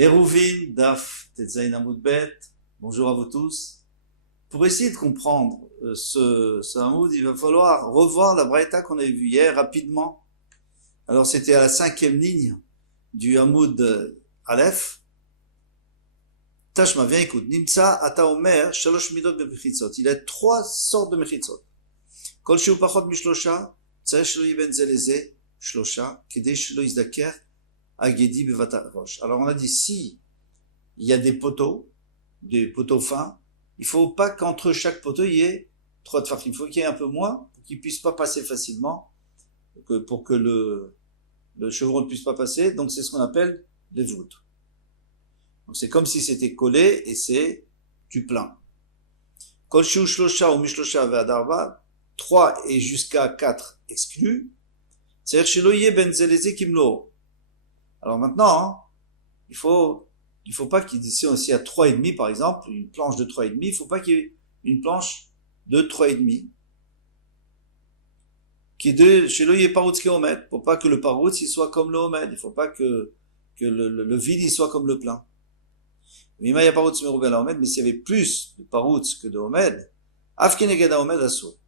Eruvin, Daf, Tetzain Amoudbet, bonjour à vous tous. Pour essayer de comprendre ce Hamoud, il va falloir revoir la Braïta qu'on avait vue hier rapidement. Alors c'était à la 5e ligne du Hamoud Aleph. Tashma, viens écoute. Nimtsa ata omer shalosh midot bemechitzot. Il y a 3 sortes de mechitzot. Kol sheu pachot mishlosha, tzarech shelo yiben ze leze shlosha, kedei shelo yizdaker agedi bevata rosh. Alors on a dit, si il y a des poteaux fins, il faut pas qu'entre chaque poteau il y ait 3 tfachim. Il faut qu'il y ait un peu moins, pour qu'il puisse pas passer facilement, pour que le chevreau ne puisse pas passer. Donc c'est ce qu'on appelle les voûtes. Donc c'est comme si c'était collé et c'est du plein. Kol sheu shlosha ou mishlosha ve'ad arba, 3 et jusqu'à 4 exclus. C'est-à-dire shelo yeh ben ze leze kimlo. Alors maintenant, il faut pas qu'il dise aussi à 3,5 par exemple, une planche de 3,5, il faut pas qu'il y ait une planche de 3,5 qui est de chez le Yeparoutz Keomed, pour pas que le Paroutz il soit comme le Omed, il faut pas que le vide il soit comme le plein. Mais s'il y avait plus de Paroutz que de Omed, Afkenegada Omed Asso.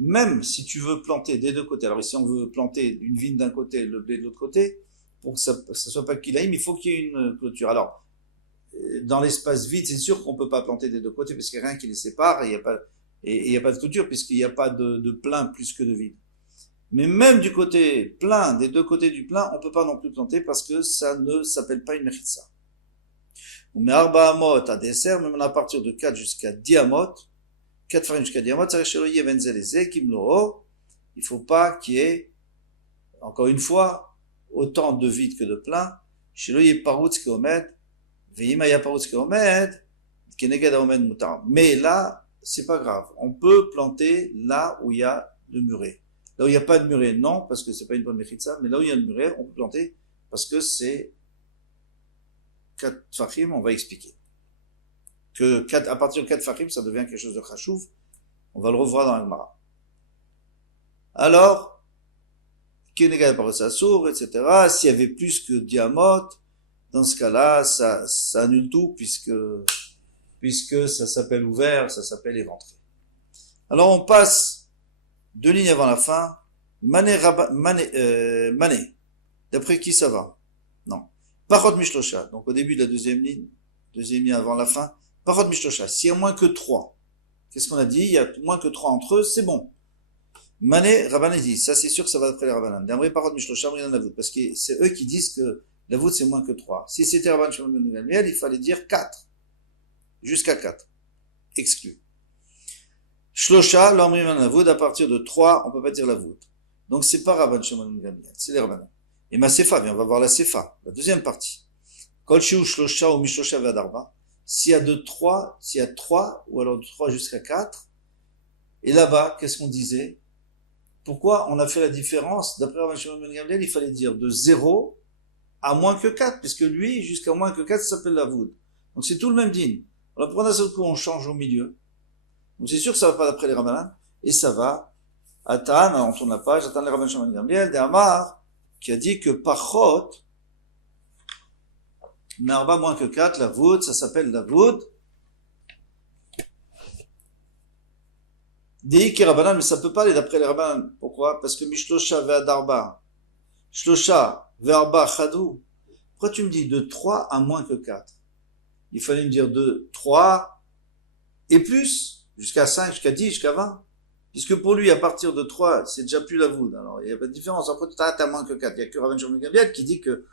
Même si tu veux planter des deux côtés, alors ici on veut planter une vigne d'un côté, le blé de l'autre côté, pour que ça soit pas kilaïm, il faut qu'il y ait une clôture. Alors, dans l'espace vide, c'est sûr qu'on peut pas planter des deux côtés, parce qu'il n'y a rien qui les sépare, et il n'y a pas de clôture, puisqu'il n'y a pas de plein plus que de vide. Mais même du côté plein, des deux côtés du plein, on peut pas non plus planter, parce que ça ne s'appelle pas une mechitza. Mais arba amot à dessert, même à partir de 4 jusqu'à 10 amot, 4 farines jusqu'à 10 amot, il faut pas qu'il y ait, encore une fois, autant de vide que de plein. Mais là, c'est pas grave. On peut planter là où il y a le muret. Là où il n'y a pas de muret, non, parce que c'est pas une bonne mechitza, mais là où il y a le muret, on peut planter, parce que c'est 4 fachim, on va expliquer. À partir de 4 fachim, ça devient quelque chose de chachouv. On va le revoir dans la Gemara. Alors, etc. S'il y avait plus que diamot, dans ce cas-là, ça annule tout, puisque ça s'appelle ouvert, ça s'appelle éventré. Alors on passe 2 lignes avant la fin. Mané. D'après qui ça va? Non. Parot mishlosha. Donc au début de la deuxième ligne avant la fin. Parot mishlosha. S'il y a moins que 3, qu'est-ce qu'on a dit? Il y a moins que 3 entre eux, c'est bon. Mané, Rabbanan dit, ça c'est sûr que ça va d'après les Rabbanan. D'Amré parot mishlosha, rien n'avoue, parce que c'est eux qui disent que la voûte c'est moins que 3. Si c'était Rabban Shimon ben Gamliel, il fallait dire 4. Jusqu'à 4. Exclu. Shlosha, l'Amri ben Avoud, à partir de 3, on peut pas dire la voûte. Donc c'est pas Rabban Shimon ben Gamliel, c'est les Rabbanan. Et ma Sefa, on va voir la Sefa, la deuxième partie. Kol shiu shlosha ou mishlosha ve'ad arba. S'il y a 3, ou alors de 3 jusqu'à 4, et là-bas, qu'est-ce qu'on disait? Pourquoi on a fait la différence? D'après Rabban Shimon ben Gamliel, il fallait dire de 0 à moins que 4, puisque lui, jusqu'à moins que 4, ça s'appelle la voûte. Donc c'est tout le même din. Alors pour un seul coup, on change au milieu. Donc c'est sûr que ça va pas d'après les Rabbanan, et ça va. Atan, alors on tourne la page, Atan les Rabban Shimon ben Gamliel, d'Amar, qui a dit que Pachot, Narba moins que 4, la voûte, ça s'appelle la voûte. Deiki Rabbanan, mais ça peut pas aller d'après les Rabbanan. Pourquoi? Parce que Mishlosha ve'ad arba, Shlosha ve'arba chadou. Pourquoi tu me dis de 3 à moins que 4? Il fallait me dire de 3 et plus, jusqu'à 5, jusqu'à 10, jusqu'à 20. Puisque pour lui, à partir de 3, c'est déjà plus la voûte. Alors, il n'y a pas de différence. Après, tu t'arrêtes à moins que 4. Il n'y a que Rabban Shimon ben Gamliel qui dit que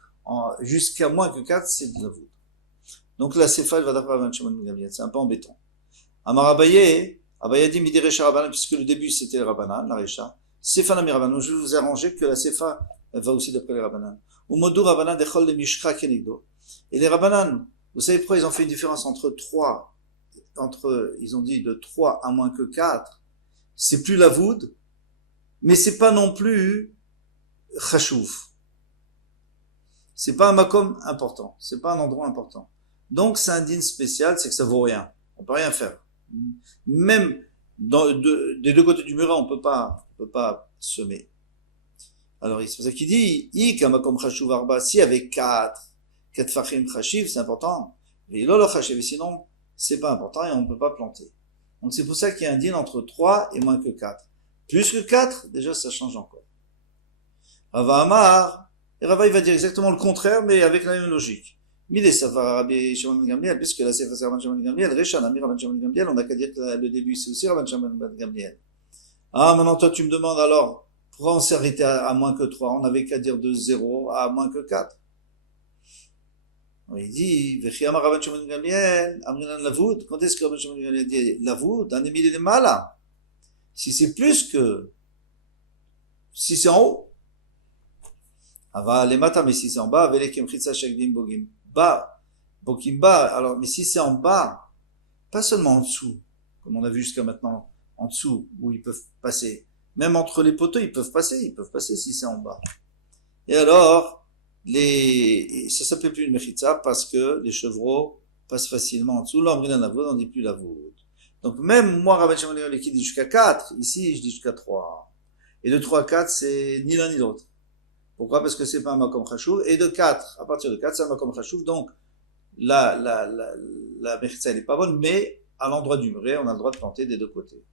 jusqu'à moins que 4, c'est de la voûte. Donc la Sefa, elle va d'après Rabban Shimon ben Gamliel. C'est un peu embêtant. Amar Abaye dit Midi Recha Rabbanan, puisque le début c'était le Rabbanan, la Recha. Sefa Nami Rabbanan. Je vais vous arranger que la Sefa, elle va aussi d'après les Rabbanan. Umodu Rabbanan dechol le mishcha kenegdo. Et les Rabbanan, vous savez pourquoi ils ont fait une différence ils ont dit de 3 à moins que 4, c'est plus la voûte, mais c'est pas non plus chashouf. C'est pas un makom important, c'est pas un endroit important. Donc c'est un din spécial, c'est que ça vaut rien. On peut rien faire. Même des deux côtés du muret, on peut pas semer. Alors c'est pour ça qu'il dit, ik un makom chashuv arba, s'il y avait 4 4 fachim chashiv, c'est important. Et lolo chashiv, sinon, c'est pas important et on ne peut pas planter. Donc c'est pour ça qu'il y a un din entre 3 et moins que 4. Plus que 4, déjà ça change encore. Rava Amar, et Rava il va dire exactement le contraire, mais avec la même logique. Mide Savar Rabbi Shimon ben Gamliel, puisque la Sefer c'est Rabban Shimon ben Gamliel, Recha Nami Rabban Shimon ben Gamliel, on n'a qu'à dire que le début c'est aussi Rabban Shimon ben Gamliel. Ah, maintenant toi tu me demandes alors, pourquoi on s'est arrêté à moins que 3? On n'avait qu'à dire de 0 à moins que 4. Il dit, Vechiyama Rabban Shimon ben Gamliel, Amrinan Lavoud, quand est-ce que Rabban Shimon ben Gamliel dit Lavoud, un émile de Mala? Si c'est plus que, si c'est en haut, Ava les matas, mais si c'est en bas, avec les kemchitsa shagdim bogim bas, bogim bas, alors, mais si c'est en bas, pas seulement en dessous, comme on a vu jusqu'à maintenant, en dessous, où ils peuvent passer, même entre les poteaux, ils peuvent passer si c'est en bas. Et alors, ça s'appelle plus une mechitsa parce que les chevreaux passent facilement en dessous. Là, on dit plus la voûte. Donc, même moi, Rabban Shimon ben Gamliel qui dit jusqu'à 4, ici, je dis jusqu'à 3. Et de 3 à 4, c'est ni l'un ni l'autre. Pourquoi? Parce que c'est pas un makom chashuv. Et de 4, à partir de 4, c'est un makom chashuv. Donc, la mechitsa, elle est pas bonne, mais à l'endroit du muret, on a le droit de planter des deux côtés.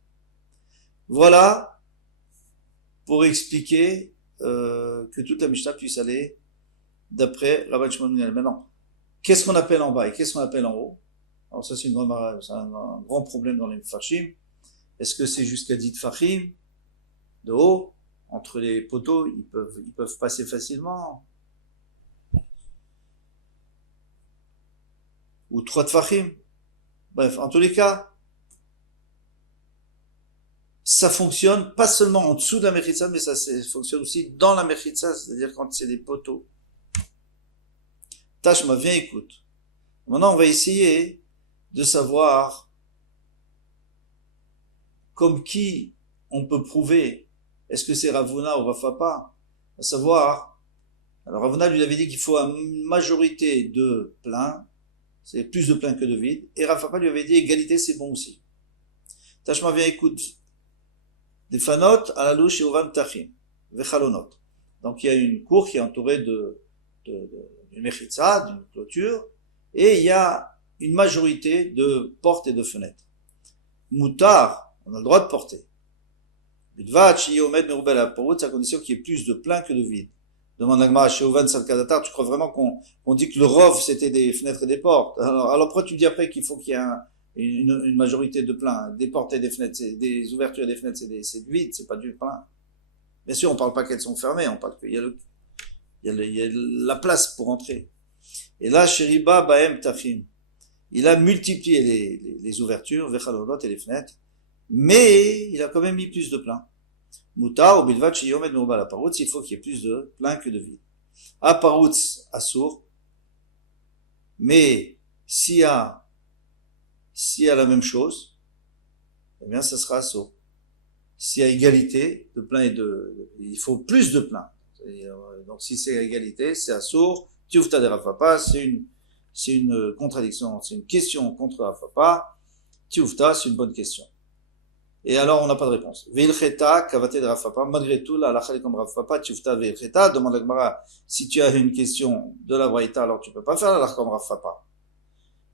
Voilà pour expliquer que toute la Mishnah puisse aller d'après Rabban Shimon ben Gamliel. Maintenant, qu'est-ce qu'on appelle en bas et qu'est-ce qu'on appelle en haut? Alors ça, c'est un grand problème dans les Mfarshim. Est-ce que c'est jusqu'à 10 Tfachim de haut? Entre les poteaux, ils peuvent passer facilement. Ou 3 Tfachim. Bref, en tous les cas, ça fonctionne pas seulement en dessous de la mechitza, mais ça fonctionne aussi dans la mechitza, c'est-à-dire quand c'est des poteaux. Tashma, viens, écoute. Maintenant, on va essayer de savoir comme qui on peut prouver est-ce que c'est Ravuna ou Rafapa, à savoir, alors Ravuna lui avait dit qu'il faut une majorité de plein, c'est plus de plein que de vide, et Rafapa lui avait dit égalité c'est bon aussi. Tashma, viens, écoute. Des fanot à la louche et ovan tachim, vechalonot. Donc il y a une cour qui est entourée d'une mechitza, d'une clôture, et il y a une majorité de portes et de fenêtres. Moutar, on a le droit de porter. Bidvat, Shiomed, Meroubel, Aporut, c'est à condition qu'il y ait plus de plein que de vide. Demande l'agma, Sheovan, Salkadatar, tu crois vraiment qu'on dit que le rov, c'était des fenêtres et des portes? Alors pourquoi tu dis après qu'il faut qu'il y ait une majorité de plein? Des portes et des fenêtres, des ouvertures et des fenêtres, c'est du vide, c'est pas du plein. Bien sûr, on parle pas qu'elles sont fermées, on parle qu'il y a la place pour entrer. Et là, Sheriba, Baem, Tafim, il a multiplié les ouvertures, Vechalonot et les fenêtres, mais il a quand même mis plus de plein. Muta, ou bilvat, shiyomed, meubal, aparutz, il faut qu'il y ait plus de plein que de vide. Aparutz, assour, mais s'il y a la même chose, eh bien, ça sera assour. S'il y a égalité de plein il faut plus de plein. Donc, si c'est égalité, c'est assour, tiufta de rafapa, c'est une contradiction, c'est une question contre rafapa, tiufta, c'est une bonne question. Et alors, on n'a pas de réponse. Veilcheta, kavate de Rafapa, malgré tout, la halakha comme Rafapa, tufta veilcheta, demande la Gemara, si tu as une question de la Braïta, alors tu peux pas faire la halakha comme Rafapa.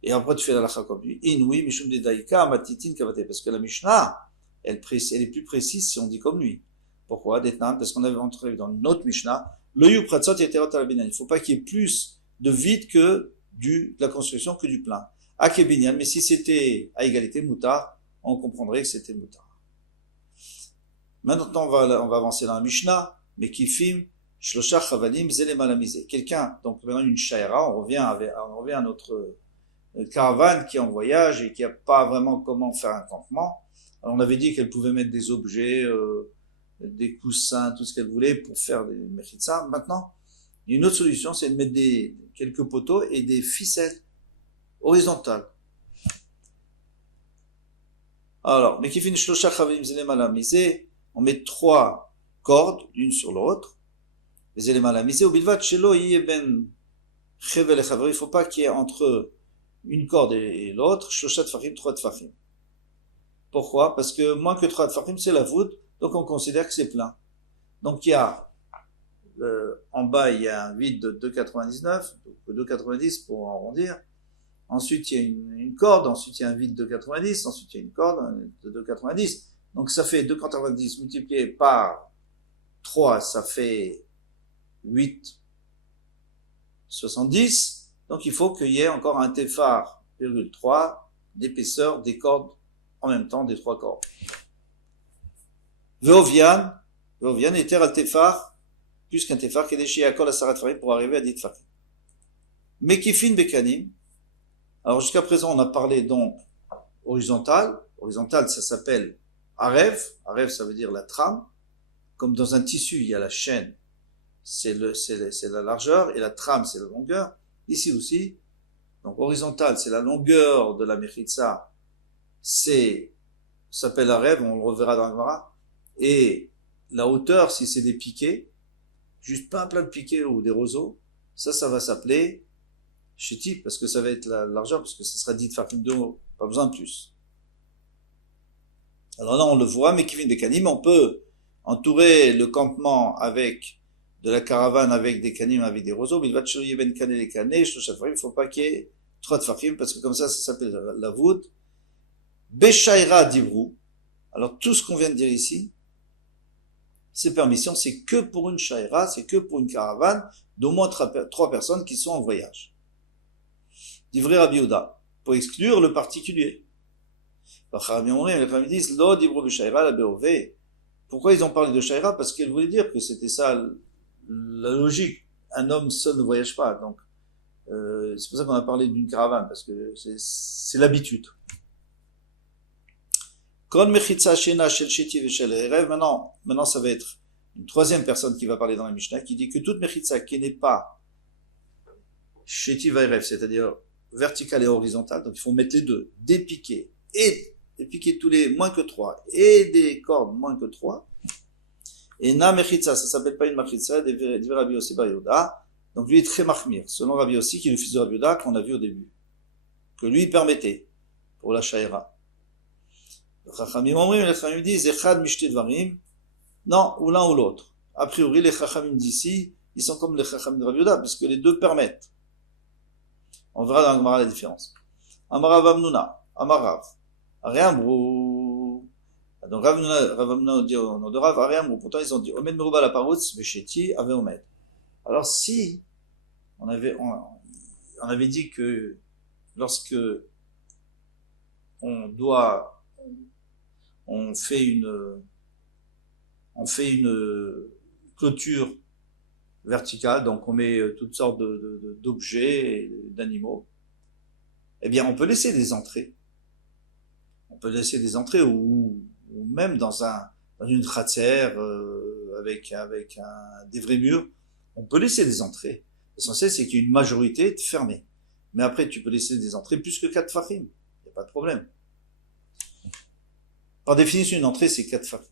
Et après, tu fais la halakha comme lui. Inui, mishum de daika, matitin, kavate, parce que la Mishnah, elle est plus précise si on dit comme lui. Pourquoi? D'Etnan, parce qu'on avait entré dans notre Mishnah, le yupratzot yeterot alabinan. Il faut pas qu'il y ait plus de vide que de la construction que du plein. Akebinyan, mais si c'était à égalité, mutar, on comprendrait que c'était moutar. Maintenant, on va avancer dans la Mishnah, mais kifim, shlosha chavalim, zelema lamizé. Quelqu'un, donc maintenant une shaira, on revient à notre caravane qui est en voyage et qui n'a pas vraiment comment faire un campement. Alors, on avait dit qu'elle pouvait mettre des objets, des coussins, tout ce qu'elle voulait pour faire des mechitza. Maintenant, il y a une autre solution, c'est de mettre quelques poteaux et des ficelles horizontales. Alors, Mekifin Shlosha Chavim Zelema Misé, on met 3 cordes, l'une sur l'autre. Zelema Misé, au Bilvat Shelo Yeben Chevel Chavri, il ne faut pas qu'il y ait entre une corde et l'autre, Shlosha Tfachim, 3 Tfachim. Pourquoi? Parce que moins que 3 Tfachim, c'est la voûte, donc on considère que c'est plein. Donc il y a en bas, il y a un vide de 2,99, donc 2,90 pour arrondir. Ensuite, il y a une corde, ensuite il y a un vide de 90, ensuite il y a une corde de 2,90. Donc ça fait 2,90 multiplié par 3, ça fait 8,70. Donc il faut qu'il y ait encore un téphar, 3 d'épaisseur des cordes en même temps, des 3 cordes. Veovian était al téphar, plus qu'un téphar, qui est déchiré à kol à sarat farim pour arriver à dit farim. Mekifin bekanim. Alors jusqu'à présent, on a parlé donc horizontal. Horizontal, ça s'appelle arev. Arev, ça veut dire la trame. Comme dans un tissu, il y a la chaîne, c'est la largeur, et la trame, c'est la longueur. Ici aussi, donc horizontal, c'est la longueur de la mechitza, ça s'appelle arev, on le reverra dans la Gemara. Et la hauteur, si c'est des piquets, juste pas un plein de piquets ou des roseaux, ça va s'appeler chétif, parce que ça va être la largeur, parce que ça sera dit de fakim de haut, pas besoin de plus. Alors là, on le voit, mais Kivin Bekanim, on peut entourer le campement avec de la caravane, avec des canim, avec des roseaux, mais il va tchouiller ben kané les canés, il faut pas qu'il y ait trop de fakim, parce que comme ça s'appelle la voûte. Beshaira divrou. Alors tout ce qu'on vient de dire ici, ces permissions, c'est que pour une shaira, c'est que pour une caravane d'au moins 3 personnes qui sont en voyage. Divré Rabbi Yehuda, pour exclure le particulier. Les femmes disent, lo divrou beshaira la beové. Pourquoi ils ont parlé de shaira? Parce qu'ils voulaient dire que c'était ça la logique. Un homme seul ne voyage pas, donc c'est pour ça qu'on a parlé d'une caravane, parce que c'est l'habitude. Maintenant, ça va être une troisième personne qui va parler dans la Mishnah, qui dit que toute mechitza qui n'est pas shetiv ve'erev, c'est-à-dire verticale et horizontale, donc il faut mettre les deux, des piquets, et des piquets tous les moins que 3, et des cordes moins que 3, et na mechitza, ça s'appelle pas une mechitza, dit Rabbi Yossi bar Yehuda, donc lui est très mahmir, selon Rabbi Yossi, qui est le fils de Rabbi Yehuda, qu'on a vu au début, que lui permettait, pour la shaira. Les Chachamim disent, Echad mishte dvarim, non, ou l'un ou l'autre. A priori, les Chachamim d'ici, ils sont comme les Chachamim de Rabbi Yehuda, parce que les deux permettent. On verra dans la Gemara la différence. Amarav Amnuna, Amarav, Ariambrou. Donc Rav Amnuna dit au nom de Rav, Ariambrou. Pourtant ils ont dit, Omed Meruba la Parutz, Vesheti, Ave Omed. Alors si, on avait dit que lorsque on fait une clôture verticale, donc on met toutes sortes d'objets, d'animaux, eh bien on peut laisser des entrées. On peut laisser des entrées ou même dans une khatser avec des vrais murs, on peut laisser des entrées. L'essentiel c'est qu'il y ait une majorité de fermée. Mais après tu peux laisser des entrées plus que 4 farim, il n'y a pas de problème. Par définition, une entrée, c'est 4 farim.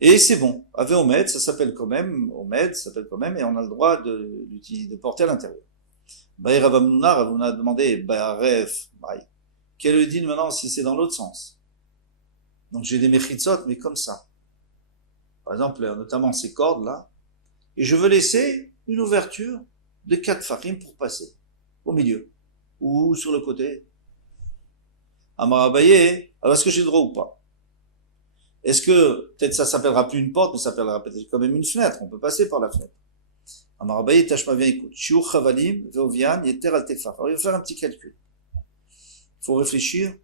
Et c'est bon. Ave Omed, ça s'appelle quand même, et on a le droit de porter à l'intérieur. Baï Rav Amnuna a demandé, Baï, quel est le din maintenant si c'est dans l'autre sens? Donc j'ai des mechitzot, mais comme ça. Par exemple, notamment ces cordes-là, et je veux laisser une ouverture de 4 farim pour passer, au milieu, ou sur le côté. Amarabaye, alors est-ce que j'ai le droit ou pas? Est-ce que, peut-être ça s'appellera plus une porte, mais ça s'appellera peut-être quand même une fenêtre, on peut passer par la fenêtre. Amarabaye, Tashma bien écoute. Shiur Chavalim, Veovian, Yeter al Tefar. Alors il va faire un petit calcul. Il faut réfléchir.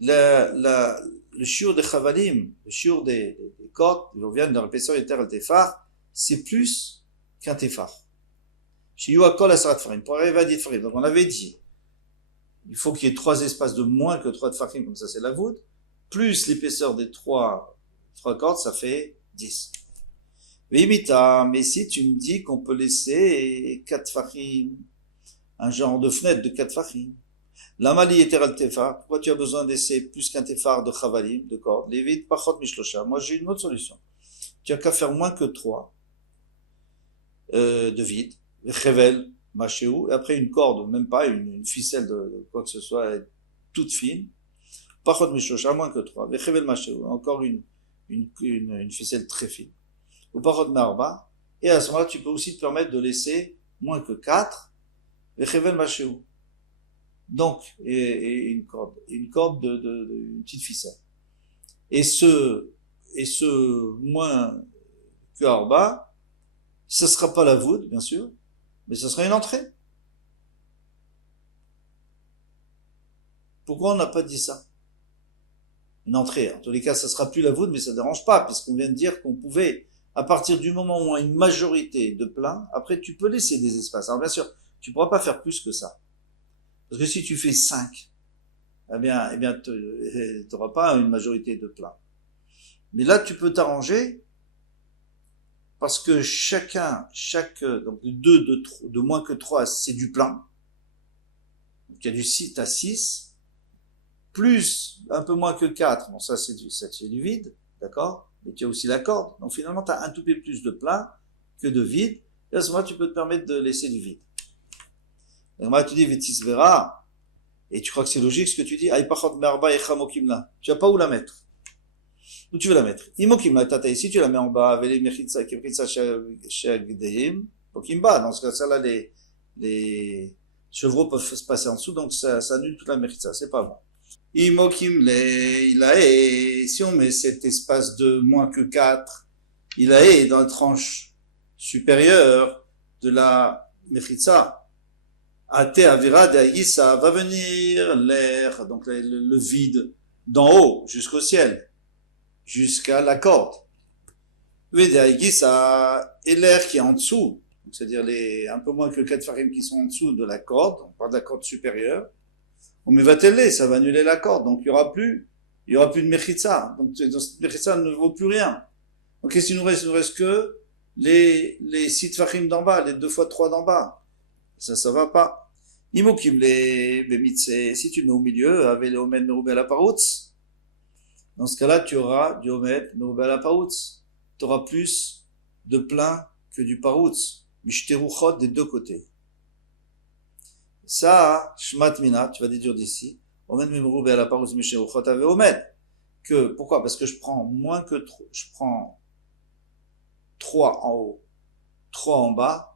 Le shiur des Chavalim, le shiur des cordes, Veovian, dans l'épaisseur Yeter al Tefar, c'est plus qu'un Tefar. Shiur Akol Asarat Farim. Pour arriver à 10 Farim. Donc on avait dit, il faut qu'il y ait 3 espaces de moins que 3 de farim, comme ça c'est la voûte, plus l'épaisseur des 3 cordes, ça fait 10. Mais si tu me dis qu'on peut laisser 4 farim, un genre de fenêtre de 4 farim, la mali était al tefar, pourquoi tu as besoin de laisser plus qu'un tefar de chavalim, de cordes, lévite pachot mishlosha? Moi j'ai une autre solution. Tu as qu'à faire moins que 3 de vide, chevel, machéou, et après une corde, même pas une ficelle de quoi que ce soit, toute fine, pachot mishlosha, moins que 3, chevel machéou, encore une ficelle très fine, ou pachot marba, Et à ce moment-là, tu peux aussi te permettre de laisser moins que 4, Vechevel Machéou. Donc, et une corde une petite ficelle. Et ce moins que Arba, ce sera pas la voûte, bien sûr, mais ce sera une entrée. Pourquoi on n'a pas dit ça? Une entrée. En tous les cas, ça sera plus la voûte, mais ça ne dérange pas, puisqu'on vient de dire qu'on pouvait, à partir du moment où on a une majorité de plein, après tu peux laisser des espaces. Alors bien sûr, tu ne pourras pas faire plus que ça. Parce que si tu fais 5, eh bien, tu n'auras pas une majorité de plein. Mais là, tu peux t'arranger, parce que donc de moins que 3, c'est du plein. Donc il y a du 6 à 6, plus un peu moins que 4, bon ça c'est du vide, d'accord? Mais tu as aussi la corde. Donc finalement, tu as un tout petit peu plus de plein que de vide. Et à ce moment-là, tu peux te permettre de laisser du vide. Et moi, tu dis Vétis Vera, et tu crois que c'est logique ce que tu dis, Aïpachot Merba Echamokimla. Tu n'as pas où la mettre. Où tu veux la mettre? Imokimla, tata, ici, tu la mets en bas, avec les Mechitsa, Kepritsa, Shagdeim, Pokimba. Dans ce cas-là, les chevreaux peuvent se passer en dessous, donc ça annule toute la Mechitsa. C'est pas bon. Imokimle, si on met cet espace de moins que 4, il est dans la tranche supérieure de la Mechitsa. Ate Avira de Aïssa va venir l'air, donc le vide, d'en haut jusqu'au ciel, jusqu'à la corde. Et l'air qui est en dessous, c'est-à-dire un peu moins que 4 farim qui sont en dessous de la corde, on parle de la corde supérieure, on met vatelle, ça va annuler la corde, donc il y aura plus de mechitza, donc cette mechitza ne vaut plus rien. Donc qu'est-ce qu'il nous reste? Il nous reste que les 6 farim d'en bas, les 2 fois 3 d'en bas. Ça va pas. Imokim les bemitse, si tu mets au milieu, avec les omed meroubé à la paroutz, dans ce cas-là, tu auras du omed meroubé à la paroutz. Tu auras plus de plein que du paroutz. Mishteruchot des deux côtés. Ça, shmat mina, tu vas déduire d'ici. Omed meroubé à la paroutz, mishteruchot avec omed. Pourquoi? Parce que je prends je prends 3 en haut, 3 en bas,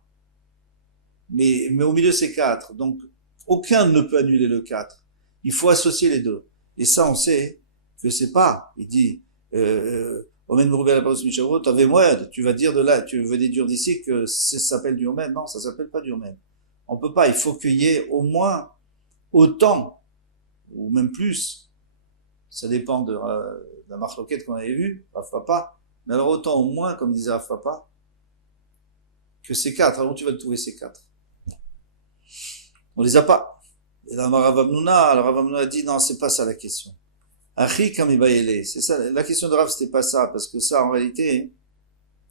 mais au milieu c'est 4, donc aucun ne peut annuler le 4. Il faut associer les deux. Et ça, on sait que c'est pas. Il dit, Omen Meroubé à la parole de t'avais moed, tu vas dire de là, tu veux déduire d'ici que ça s'appelle du Omen. Non, ça s'appelle pas du Omen. On peut pas, il faut qu'il y ait au moins autant, ou même plus. Ça dépend de la marloquette qu'on avait vue, Rav Papa. Mais alors autant au moins, comme disait Rav Papa, que ces 4. Alors tu vas trouver ces 4. On les a pas. Et là, Rav Hamnouna a dit, non, c'est pas ça la question. Achi kamibayele. C'est ça. La question de Rav, c'était pas ça, parce que ça, en réalité,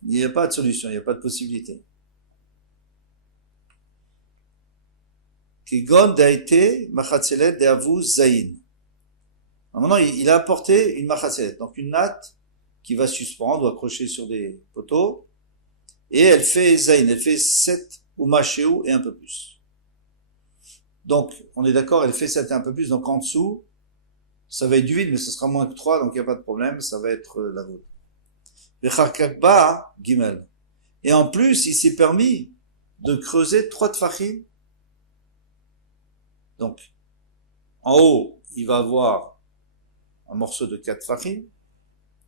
il n'y a pas de solution, il n'y a pas de possibilité. Kigon daite machatzelet deavu zayin. Maintenant, il a apporté une machatzelet, donc une natte qui va suspendre ou accrocher sur des poteaux, et elle fait zayin, elle fait 7 ou machéou et un peu plus. Donc, on est d'accord, elle fait 7 et un peu plus, donc en dessous, ça va être du vide, mais ce sera moins que 3, donc il n'y a pas de problème, ça va être la voûte. Vecharkakba, gimel. Et en plus, il s'est permis de creuser 3 tfachim. Donc, en haut, il va avoir un morceau de 4 tfachim.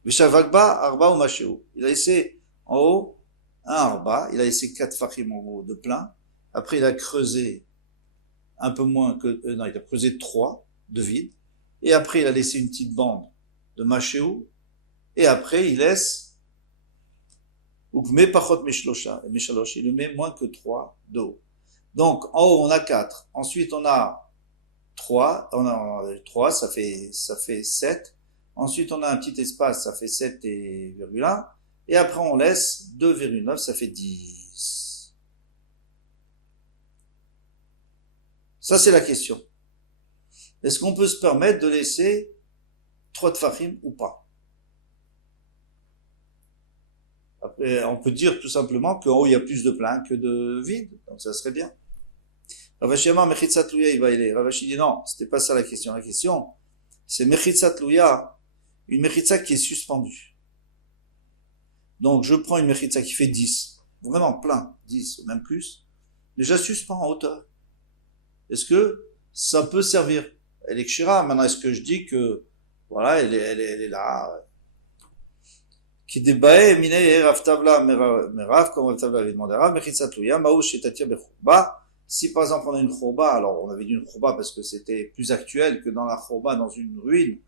Veshavakba, arba ou machéo. Il a laissé en haut un arba, il a laissé 4 tfachim en haut de plein. Après, il a creusé un peu moins que, non, il a creusé 3 de vide. Et après, il a laissé une petite bande de machéo. Et après, il laisse, ukme pachot meshlocha, il le met moins que 3 de haut. Donc, en haut, on a 4. Ensuite, on a 3. On a 3, ça fait 7. Ensuite, on a un petit espace, ça fait 7,1. Et après, on laisse 2,9, ça fait 10. Ça, c'est la question. Est-ce qu'on peut se permettre de laisser 3 tfachim ou pas? Après, on peut dire tout simplement qu'en haut, il y a plus de plein que de vide. Donc, ça serait bien. Ravashi Amar Mechitzat Louya, il va aller. Ravashi dit non, c'était pas ça la question. La question, c'est Mechitzat Louya, une Mechitza qui est suspendue. Donc, je prends une Mechitza qui fait 10. vraiment plein, 10 ou même plus, mais je la suspends en hauteur. Est-ce que ça peut servir? Elle est kshira. Maintenant, est-ce que je dis que, voilà, elle est là, qui débae, mine, rav tavla, merav, comme rav tavla avait demandé rav, mechitsa tlouya, maouch et tatia bechouba. Si par exemple on a une chourba, alors on avait dit une chourba parce que c'était plus actuel que dans la chourba, dans une ruine,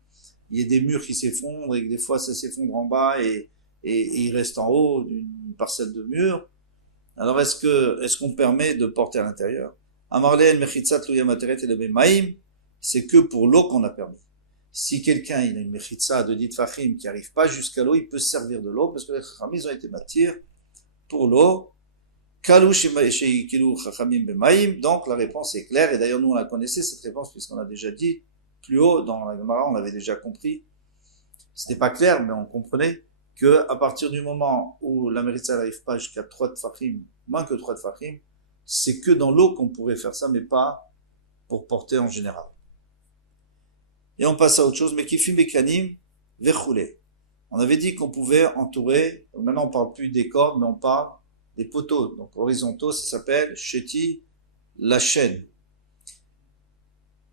il y a des murs qui s'effondrent et que des fois ça s'effondre en bas et il reste en haut d'une parcelle de mur. Alors est-ce qu'on permet de porter à l'intérieur? Amarleen mechitsa tlouya materet et le bemaim, c'est que pour l'eau qu'on a permis. Si quelqu'un il a une mechitsa de dit fachim qui arrive pas jusqu'à l'eau, il peut se servir de l'eau parce que les chachamim ils ont été bâtir pour l'eau. Donc la réponse est claire et d'ailleurs nous on la connaissait cette réponse puisqu'on a déjà dit plus haut dans la Gemara, on l'avait déjà compris. C'était pas clair mais on comprenait que à partir du moment où la mechitsa n'arrive pas jusqu'à 3 tfachim, moins que 3 tfachim, c'est que dans l'eau qu'on pourrait faire ça mais pas pour porter en général. Et on passe à autre chose, mais kifim bekanim vechoulé. On avait dit qu'on pouvait entourer, maintenant on parle plus des cordes, mais on parle des poteaux. Donc horizontaux, ça s'appelle sheti, la chaîne.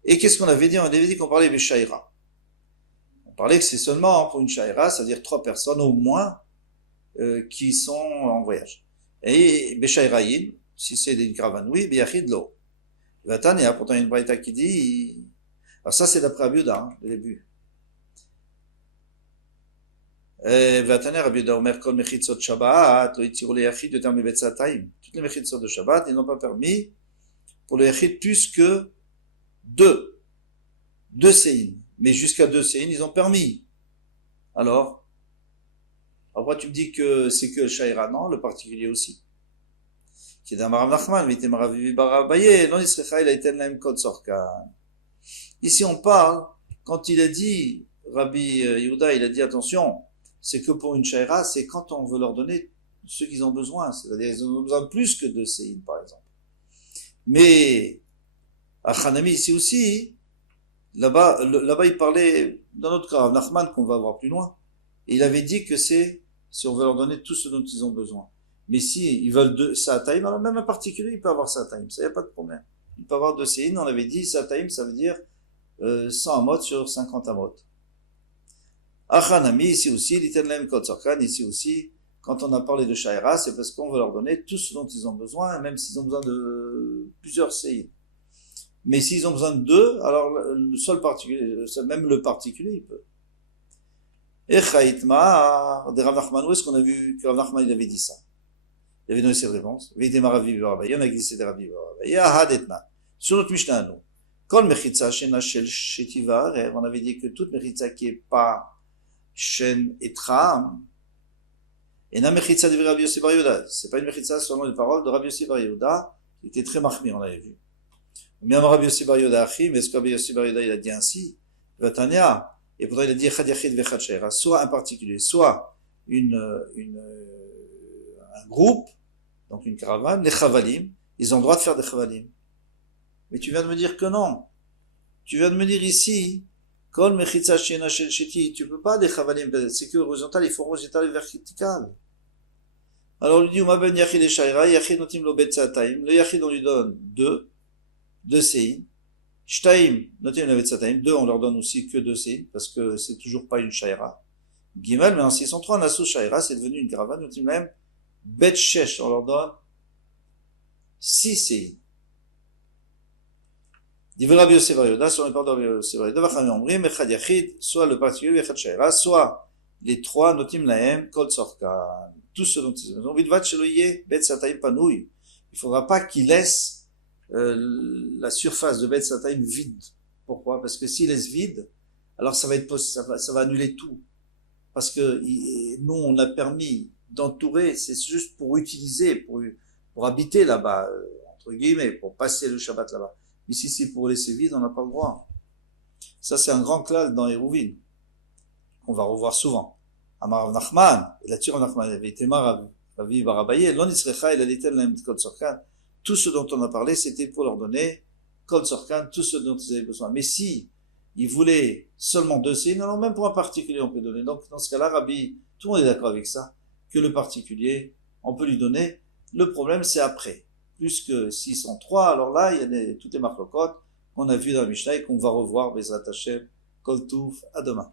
Et qu'est-ce qu'on avait dit? On avait dit qu'on parlait des shaira. On parlait que c'est seulement pour une shaira, c'est-à-dire 3 personnes au moins qui sont en voyage. Et beshairaïn, si c'est une caravane, oui, biyachid lo. Vatan, il y a pourtant une braïta qui dit... Alors ça c'est d'après Rabbi Yehuda, le début. Vataner Rabbi Yehuda Omer kol mechitzot Shabbat, lo yitiru le yachid yoter mebetzatayim. Toutes les mechitzot de Shabbat, ils n'ont pas permis pour le yachid plus que 2 séin. Mais jusqu'à 2 séin, ils ont permis. Alors pourquoi tu me dis que c'est que le shaira? Non, le particulier aussi. Qui est d'un Marav Nachman, mais t'es Marav Barabaye, non Israël il a été même kod sorkan. Ici, on parle, quand il a dit, Rabbi Yehuda, il a dit, attention, c'est que pour une shaira, c'est quand on veut leur donner ce qu'ils ont besoin. C'est-à-dire, ils ont besoin de plus que 2 séines, par exemple. Mais, à Hanami, ici aussi, là-bas, il parlait d'un autre cas, Nachman, qu'on va voir plus loin. Et il avait dit que c'est, si on veut leur donner tout ce dont ils ont besoin. Mais si ils veulent 2 sa'ataim, alors même un particulier, il peut avoir sa'ataim. Ça, y a pas de problème. Il peut avoir 2 séines. On avait dit, sa'ataim, ça veut dire 100 amot sur 50 amot. Achanami, ici aussi, l'itenlem kod sorkan, ici aussi, quand on a parlé de shaira, c'est parce qu'on veut leur donner tout ce dont ils ont besoin, même s'ils ont besoin de plusieurs séines. Mais s'ils ont besoin de 2, alors le seul particulier, même le particulier, il peut. Echaïtma, de Rav Nachman, où est-ce qu'on a vu que Rav Nachman, il avait dit ça? Il avait donné cette réponse. Veitem Ravi Barabaye, on a dit c'était Ravi Barabaye. Ahadetna. Sur notre Mishnah, nous. Kol mechitza shena shel shetiva, on avait dit que toute mechitza qui est pas shen et tram, et na mechitza de Rabbi Yossi Bar Yehuda. C'est pas une mechitza selon les paroles de Rabbi Yossi Bar Yehuda, qui était très mahmi, on l'avait vu. Mais Rabbi Yossi Bar Yehuda achim, est-ce que Rabbi Yossi Bar Yehuda il a dit ainsi? Vatania. Et pourtant il a dit echad yachid vechad sheira, soit un particulier, soit un groupe, donc une caravane, les chavalim, ils ont le droit de faire des chavalim. Mais tu viens de me dire que non. Tu viens de me dire ici, kol mechitza shena shel sheti, tu peux pas des chavalim, c'est que horizontal, il faut horizontal et vertical. Alors on lui dit, ma ben yachid et shaira, yachid notim lo betzataim, le yachid on lui donne 2 séin, shtaim notim lo betzataim, 2 on leur donne aussi que 2 séin, parce que c'est toujours pas une shaira. Gimel, mais en 603, nasu shaira, c'est devenu une caravane, notim même, bet shesh, on leur donne 6 séin. Dit Rabbi Yossi Bar Yehuda, sur les paroles de Rabbi Yossi Bar Yehuda, v'chachamim omrim, echad yachid, soit le particulier, echad shaira, soit les 3 notim lahem, kol sorkan, tout ce dont ils ont besoin. Vidvat sheloye, bet sataim panouille. Il faudra pas qu'ils laissent la surface de bet sataim vide. Pourquoi? Parce que s'ils laissent vide, alors ça va annuler tout. Parce que nous, on a permis d'entourer, c'est juste pour utiliser, pour habiter là-bas, entre guillemets, pour passer le Shabbat là-bas. Ici, c'est pour laisser vide, on n'a pas le droit. Ça, c'est un grand klal dans Hérouvin, qu'on va revoir souvent. Amar Nachman, et là-dessus, Nachman avait été Ravi Barabaye, l'on isrecha, il a dit kol sorkan. Tout ce dont on a parlé, c'était pour leur donner kol sorkan, tout ce dont ils avaient besoin. Mais si ils voulaient seulement 2 séines, alors même pour un particulier, on peut donner. Donc, dans ce cas-là, Rabbi, tout le monde est d'accord avec ça, que le particulier, on peut lui donner, Le problème, c'est après. Plus que s'ils sont trois, alors là, il y a toutes les marloquot qu'on a vues dans la Mishnah et qu'on va revoir, Bezrat Hashem, Kol Touf, à demain.